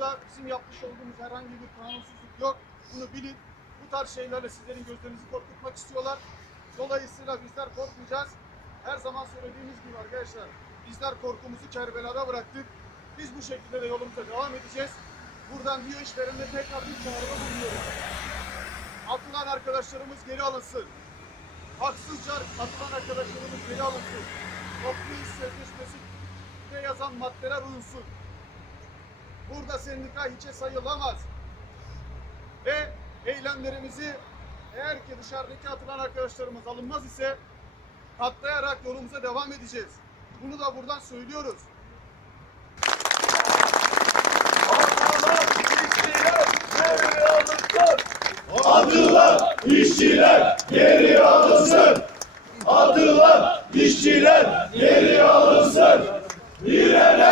Burada bizim yapmış olduğumuz herhangi bir kanunsuzluk yok. Bunu bilin. Bu tarz şeylerle sizlerin gözlerinizi korkutmak istiyorlar. Dolayısıyla bizler korkmayacağız. Her zaman söylediğimiz gibi arkadaşlar bizler korkumuzu Kerbela'da bıraktık. Biz bu şekilde de yolumuza devam edeceğiz. Buradan diyor işlerinde tekrar bir çağrıda bulunuyoruz. Atılan arkadaşlarımız geri alınsın. Haksızca atılan arkadaşlarımız geri alınsın. Toplu iş sözleşmesinde yazan maddeler uyulsun. Burada sendika hiçe sayılamaz. Ve eylemlerimizi eğer ki dışarıdaki atılan arkadaşlarımız alınmaz ise katlayarak yolumuza devam edeceğiz. Bunu da buradan söylüyoruz. Atılan işçiler geri alınsın. Atılan işçiler geri alınsın. Direnen